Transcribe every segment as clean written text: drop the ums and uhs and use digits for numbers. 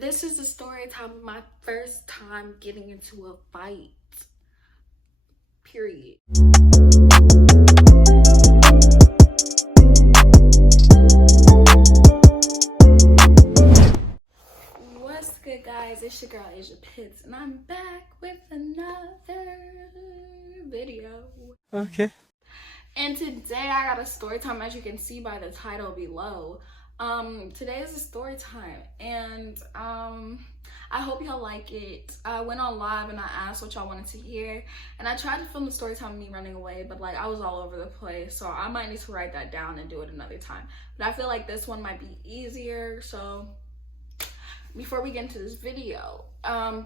This is the story time of my first time getting into a fight. Period. What's good, guys? It's your girl Asia Pitts, and I'm back with another video. Okay. And today I got a story time, as you can see by the title below. Today is a story time, and I hope y'all like it. I went on live and I asked what y'all wanted to hear, and I tried to film the story time of me running away, but like I was all over the place, so I might need to write that down and do it another time. But I feel like this one might be easier. So before we get into this video,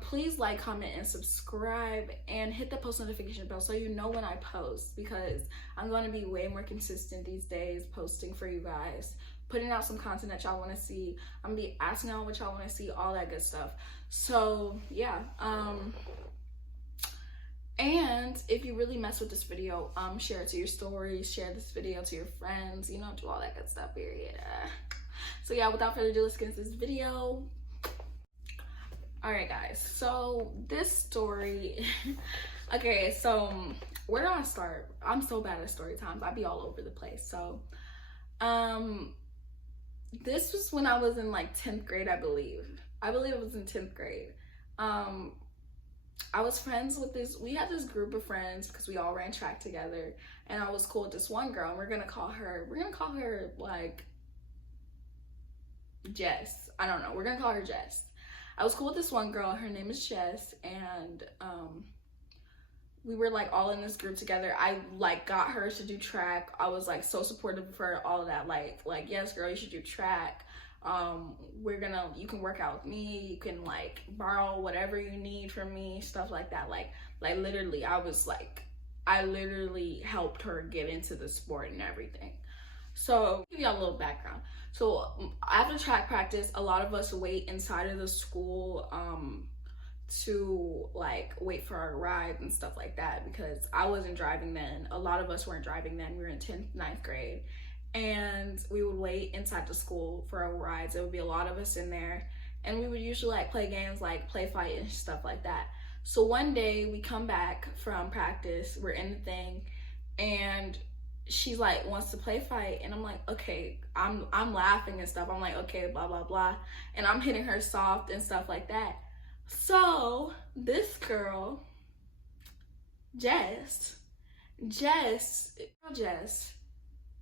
please like, comment, and subscribe, and hit the post notification bell so you know when I post, because I'm going to be way more consistent these days posting for you guys, putting out some content that y'all want to see. I'm gonna be asking y'all what y'all want to see, all that good stuff. So yeah, and if you really mess with this video, share it to your stories, share this video to your friends, you know, do all that good stuff, period. So yeah, without further ado, let's get into this video. All right, guys, so this story, okay, so where do I start? I'm so bad at story times. I be all over the place. So this was when I was in like 10th grade, I believe it was in 10th grade. I was friends with we had this group of friends because we all ran track together, and I was cool with this one girl, and we're gonna call her like Jess. I don't know, we're gonna call her Jess. I was cool with this one girl, her name is Jess, and we were like all in this group together. I like got her to do track. I was like so supportive of her, all of that, like yes girl, you should do track. You can work out with me, you can like borrow whatever you need from me, stuff like that. Like literally, I literally helped her get into the sport and everything. So give y'all a little background. So after track practice, a lot of us wait inside of the school to like wait for our rides and stuff like that, because I wasn't driving then. A lot of us weren't driving then. We were in 10th, 9th grade, and we would wait inside the school for our rides. There would be a lot of us in there, and we would usually like play games, like play fight and stuff like that. So one day we come back from practice, we're in the thing, and she's like wants to play fight, and I'm like, okay, I'm laughing and stuff. I'm like, okay, blah blah blah, and I'm hitting her soft and stuff like that. So this girl, Jess,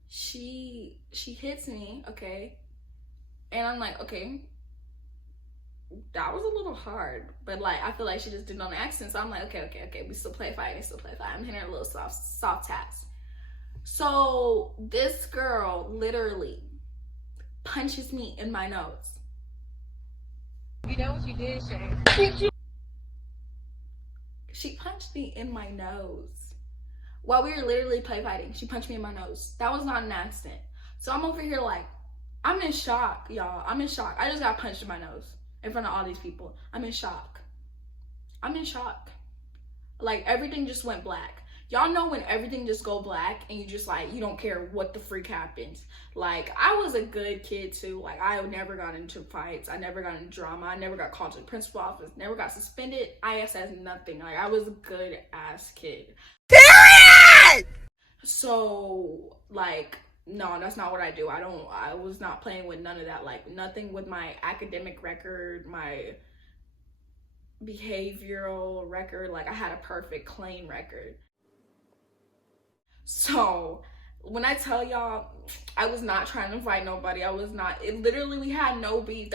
she hits me, okay, and I'm like, okay, that was a little hard, but like I feel like she just did it on accident. So I'm like, okay, we still play fight. I'm hitting her a little soft taps. So this girl literally punches me in my nose. You know what you did, Shay? She punched me in my nose while we were literally play fighting. She punched me in my nose. That was not an accident. So I'm over here like, I'm in shock, y'all. I'm in shock. I just got punched in my nose in front of all these people. I'm in shock. Like everything just went black. Y'all know when everything just go black and you just like, you don't care what the freak happens. Like I was a good kid too. Like I never got into fights. I never got into drama. I never got called to the principal office. Never got suspended. ISS, nothing. Like I was a good ass kid. Period! So like, no, that's not what I do. I was not playing with none of that. Like nothing with my academic record, my behavioral record. Like I had a perfect, clean record. So when I tell y'all, I was not trying to fight nobody. Literally, we had no beef.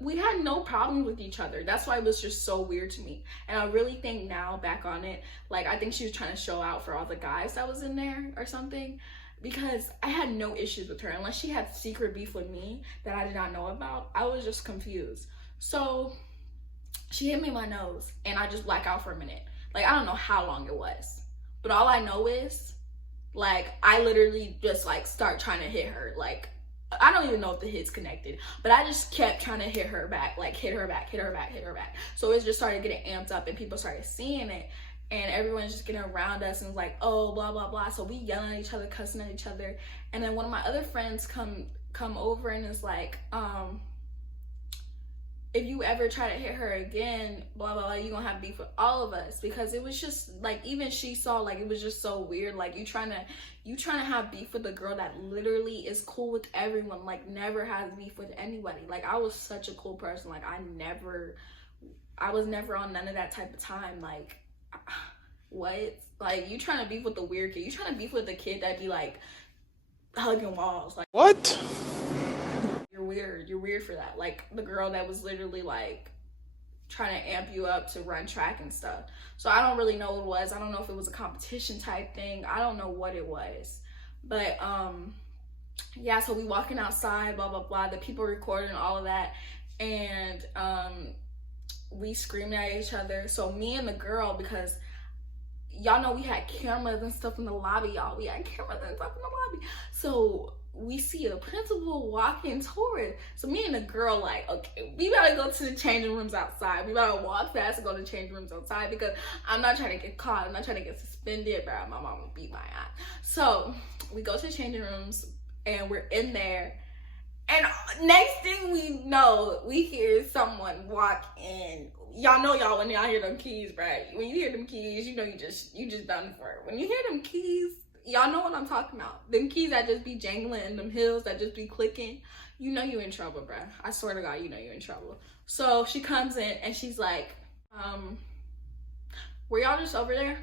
We had no problem with each other. That's why it was just so weird to me. And I really think now back on it, like I think she was trying to show out for all the guys that was in there or something, because I had no issues with her unless she had secret beef with me that I did not know about. I was just confused. So she hit me in my nose and I just blacked out for a minute. Like I don't know how long it was, but all I know is like I literally just like start trying to hit her. Like I don't even know if the hit's connected, but I just kept trying to hit her back, like hit her back. So it just started getting amped up and people started seeing it, and everyone's just getting around us and was like, oh, blah blah blah. So we yelling at each other, cussing at each other, and then one of my other friends come over and is like, if you ever try to hit her again, blah blah blah, you gonna have beef with all of us. Because it was just like, even she saw, like, it was just so weird. Like, you trying to have beef with a girl that literally is cool with everyone, like never has beef with anybody. Like, I was such a cool person. Like, I was never on none of that type of time. Like, what? Like, you trying to beef with the weird kid? You trying to beef with the kid that be like hugging walls? Like, what? You're weird for that. Like, the girl that was literally like trying to amp you up to run track and stuff. So I don't really know what it was. I don't know if it was a competition type thing. I don't know what it was. But yeah, so we walking outside, blah blah blah, the people recording all of that, and we screaming at each other. So me and the girl, because y'all know we had cameras and stuff in the lobby, y'all. We had cameras and stuff in the lobby. So we see a principal walking toward. So me and the girl, like, okay, we gotta go to the changing rooms outside. We gotta walk fast and go to the changing rooms outside, because I'm not trying to get caught. I'm not trying to get suspended, but my mom would beat my ass. So we go to the changing rooms, and we're in there. And next thing we know, we hear someone walk in. Y'all know, y'all, when y'all hear them keys, right? When you hear them keys, you know you just done for it. When you hear them keys, y'all know what I'm talking about. Them keys that just be jangling and them hills that just be clicking. You know you in trouble, bruh. I swear to God, you know you're in trouble. So she comes in and she's like, were y'all just over there?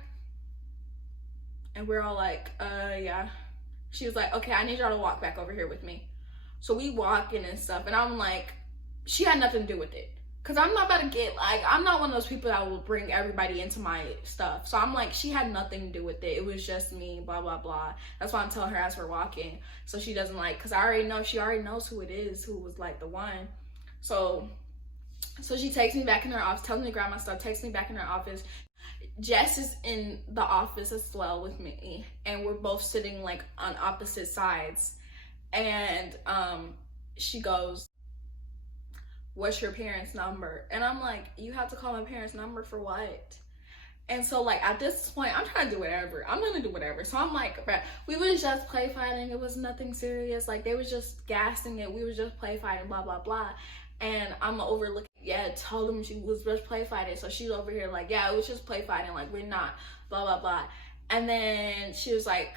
And we're all like, yeah. She was like, okay, I need y'all to walk back over here with me. So we walk in and stuff, and I'm like, she had nothing to do with it. Cause I'm not about to get, like, I'm not one of those people that will bring everybody into my stuff. So I'm like, she had nothing to do with it. It was just me, blah, blah, blah. That's why I'm telling her as we're walking. So she doesn't, like, cause I already know, she already knows who it is, who was like the one. So she takes me back in her office, tells me to grab my stuff, takes me back in her office. Jess is in the office as well with me, and we're both sitting like on opposite sides. And she goes, what's your parents' number? And I'm like, you have to call my parents' number for what? And so, like, at this point, I'm trying to do whatever. I'm gonna do whatever. So I'm like, we was just play fighting. It was nothing serious. Like, they was just gassing it. We was just play fighting, blah, blah, blah. And I'm overlooking, yeah, told them she was just play fighting. So she's over here like, yeah, it was just play fighting. Like, we're not, blah, blah, blah. And then she was like,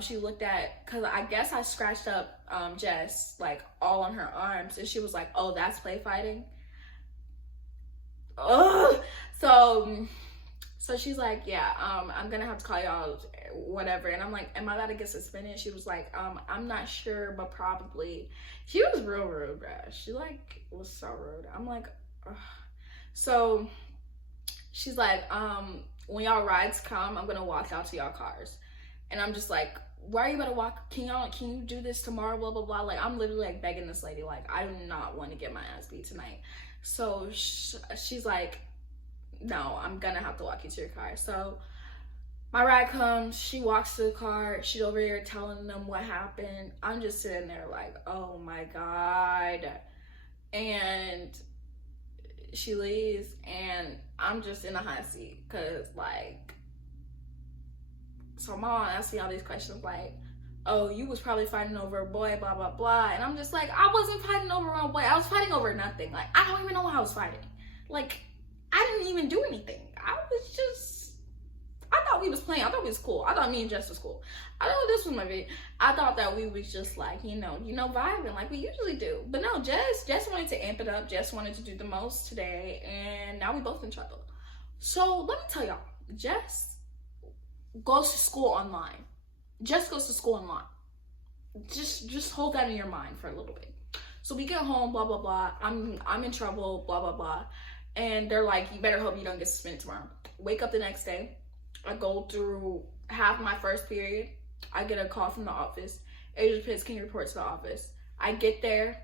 she looked at, cause I guess I scratched up Jess like all on her arms, and she was like, oh, that's play fighting. Ugh. So she's like, yeah, I'm gonna have to call y'all, whatever. And I'm like, am I about to get suspended? She was like, I'm not sure, but probably. She was real rude, bruh. She like was so rude. I'm like, ugh. So she's like, when y'all rides come, I'm gonna walk out to y'all cars. And I'm just like, why are you about to walk? Can you do this tomorrow? Blah, blah, blah. Like, I'm literally like begging this lady. Like, I do not want to get my ass beat tonight. So she's like, no, I'm gonna have to walk you to your car. So my ride comes, she walks to the car, she's over here telling them what happened. I'm just sitting there like, oh my God. And she leaves, and I'm just in a hot seat, cause like, so my mom asked me all these questions like, oh, you was probably fighting over a boy, blah, blah, blah. And I'm just like, I wasn't fighting over a boy. I was fighting over nothing. Like, I don't even know what I was fighting. Like, I didn't even do anything. I thought we was playing. I thought we was cool. I thought me and Jess was cool. I thought this was my video. I thought that we was just like, you know, vibing like we usually do. But no, Jess wanted to amp it up. Jess wanted to do the most today. And now we both in trouble. So let me tell y'all, Jess goes to school online. Jess goes to school online. Just hold that in your mind for a little bit. So we get home, blah, blah, blah. I'm in trouble, blah, blah, blah. And they're like, you better hope you don't get suspended tomorrow. Wake up the next day. I go through half my first period. I get a call from the office. Agent Pitts, can you report to the office? I get there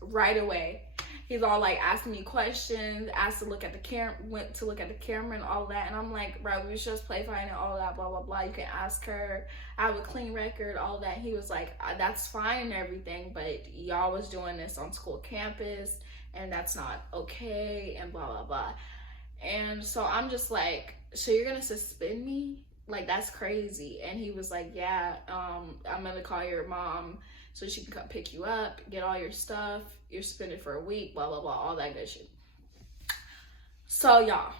right away. He's all like asking me questions, asked to look at the camera, went to look at the camera and all that. And I'm like, bro, we was just play fighting and all that, blah, blah, blah. You can ask her. I have a clean record, all that. He was like, that's fine and everything, but y'all was doing this on school campus and that's not okay and blah, blah, blah. And so I'm just like, so you're gonna suspend me? Like, that's crazy. And he was like, yeah, I'm gonna call your mom so she can come pick you up, get all your stuff. You're suspended for a week, blah, blah, blah, all that good shit. So, y'all,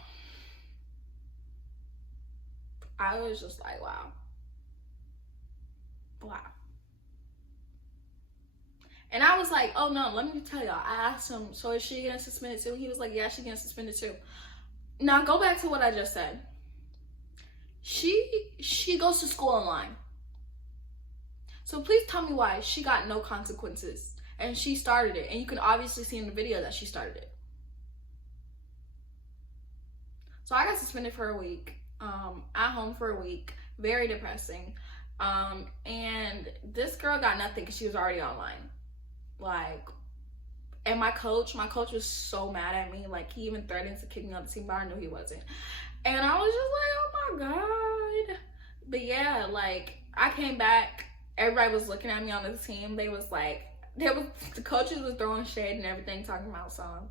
I was just like, wow. Wow. And I was like, oh no, let me tell y'all. I asked him, so is she getting suspended too? He was like, yeah, she's getting suspended too. Now go back to what I just said. She goes to school online. So please tell me why she got no consequences. And she started it. And you can obviously see in the video that she started it. So I got suspended for a week. At home for a week. Very depressing. And this girl got nothing because she was already online. Like, and my coach was so mad at me. Like, he even threatened to kick me out of the team, but I knew he wasn't. And I was just like, oh my God. But yeah, like, I came back. Everybody was looking at me on the team. They was like, the coaches was throwing shade and everything, talking about some,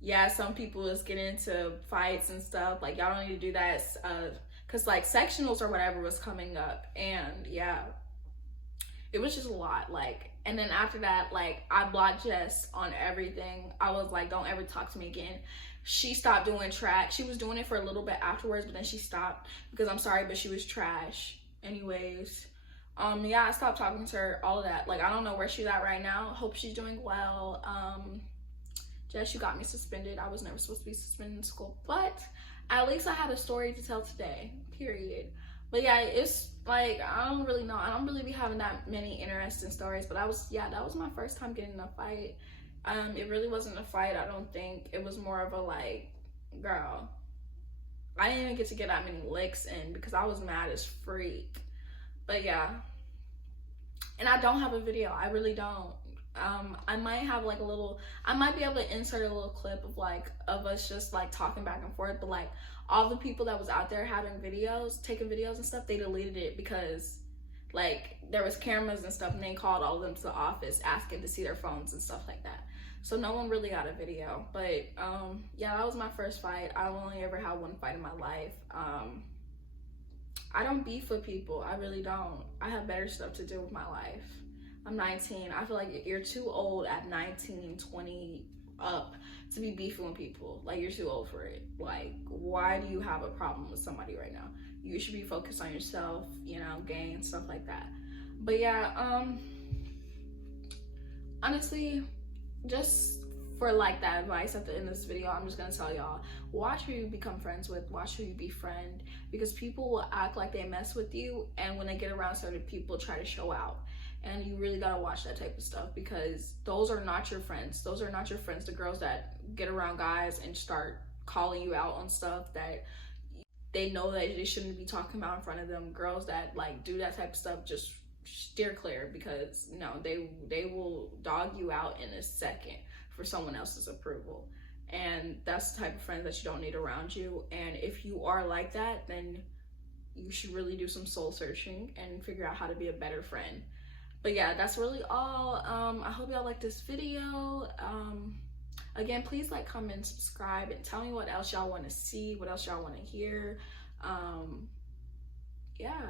yeah, some people is getting into fights and stuff. Like, y'all don't need to do that. Because, like, sectionals or whatever was coming up. And, yeah, it was just a lot. Like, and then after that, like, I blocked Jess on everything. I was like, don't ever talk to me again. She stopped doing track. She was doing it for a little bit afterwards, but then she stopped because, I'm sorry, but she was trash. Anyways, yeah, I stopped talking to her, all of that. Like, I don't know where she's at right now. Hope she's doing well. Jess, you got me suspended. I was never supposed to be suspended in school, but at least I had a story to tell today, period. But yeah, it's like, I don't really know. I don't really be having that many interesting stories, but that was my first time getting in a fight. It really wasn't a fight, I don't think. It was more of a, like, girl, I didn't even get to get that many licks in because I was mad as freak. But yeah, and I don't have a video. I really don't. I might have like I might be able to insert a little clip of like of us just like talking back and forth, but like all the people that was out there having videos, taking videos and stuff, they deleted it because like there was cameras and stuff, and they called all of them to the office asking to see their phones and stuff like that. So no one really got a video. But yeah, that was my first fight. I've only ever had one fight in my life. I don't beef with people. I really don't. I have better stuff to do with my life. I'm 19. I feel like you're too old at 19, 20 up to be beefing with people. Like, you're too old for it. Like, why do you have a problem with somebody right now? You should be focused on yourself, you know, gain, stuff like that. But yeah, honestly, just for like that advice at the end of this video, I'm just gonna tell y'all, watch who you become friends with, watch who you befriend, because people will act like they mess with you, and when they get around certain people, try to show out. And you really gotta watch that type of stuff, because those are not your friends. Those are not your friends. The girls that get around guys and start calling you out on stuff that they know that they shouldn't be talking about in front of them. Girls that like do that type of stuff, just steer clear, because no, they will dog you out in a second for someone else's approval. And that's the type of friends that you don't need around you. And if you are like that, then you should really do some soul searching and figure out how to be a better friend. But yeah, that's really all. I hope y'all like this video. Again, please like, comment, subscribe, and tell me what else y'all want to see, what else y'all want to hear. Yeah,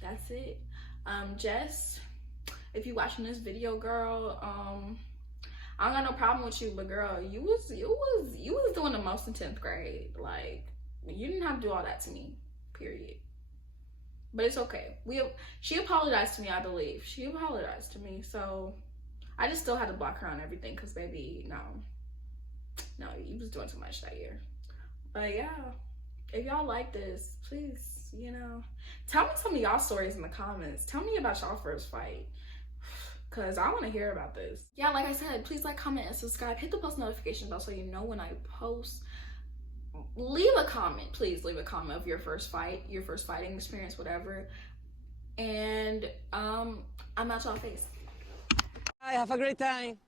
that's it. Jess, if you watching this video, girl, I don't got no problem with you, but girl, you was doing the most in 10th grade. Like, you didn't have to do all that to me, period. But it's okay. She apologized to me, I believe. She apologized to me, so I just still had to block her on everything, because baby, no, you was doing too much that year. But yeah, if y'all like this, please, you know, tell me some of y'all stories in the comments. Tell me about y'all first fight, because I want to hear about this. Yeah, like I said, please like, comment, and subscribe. Hit the post notification bell so you know when I post. Leave a comment, please leave a comment of your first fight, your first fighting experience, whatever. And I'm out y'all face. Bye, have a great time.